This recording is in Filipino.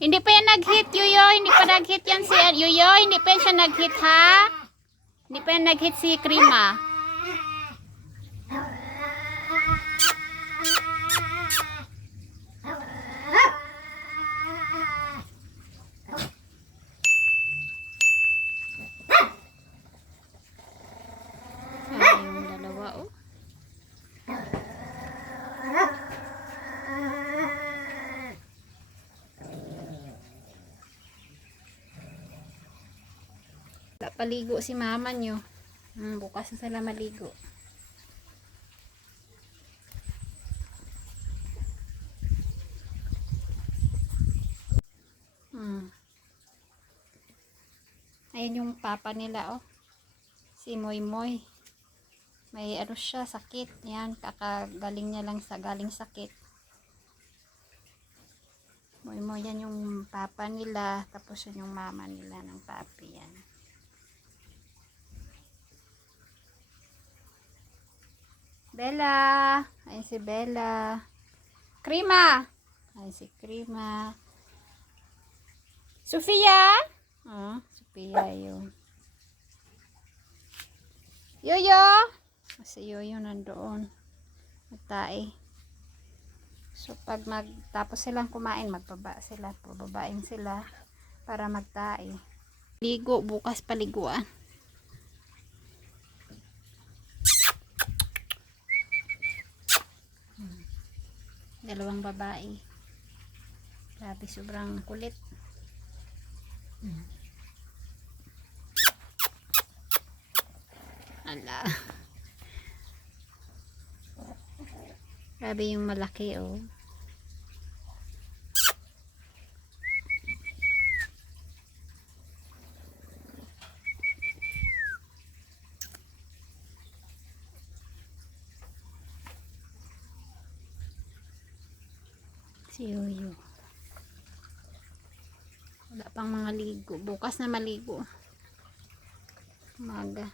Hindi pa yan nag-hit, Yuyo. Hindi pa nag-hit yan si Yuyo. Hindi pa yan siya nag-hit, ha? Hindi pa yan nag-hit si Krima. Sabi yung dalawa, oh. Paligo si mama nyo. Bukas na sila maligo. Ayan yung papa nila, oh. Si Moy Moy. May ano siya, sakit. Yan, kakagaling niya lang sa galing sakit. Moy Moy, yan yung papa nila. Tapos yan yung mama nila ng papi. Yan. Bella. Ayan si Bella. Krima. Ayan si Krima. Sofia. Sofia yun. Yoyo. Si Yoyo nandoon. Matay. So pag tapos silang kumain, magbaba sila. Pababain sila para magtae. Ligo. Bukas paliguan. Dalawang babae. Grabe, sobrang kulit. Ala. Grabe yung malaki, oh. Si Yoyo. Wala pang mga ligo. Bukas na maligo. Umaga.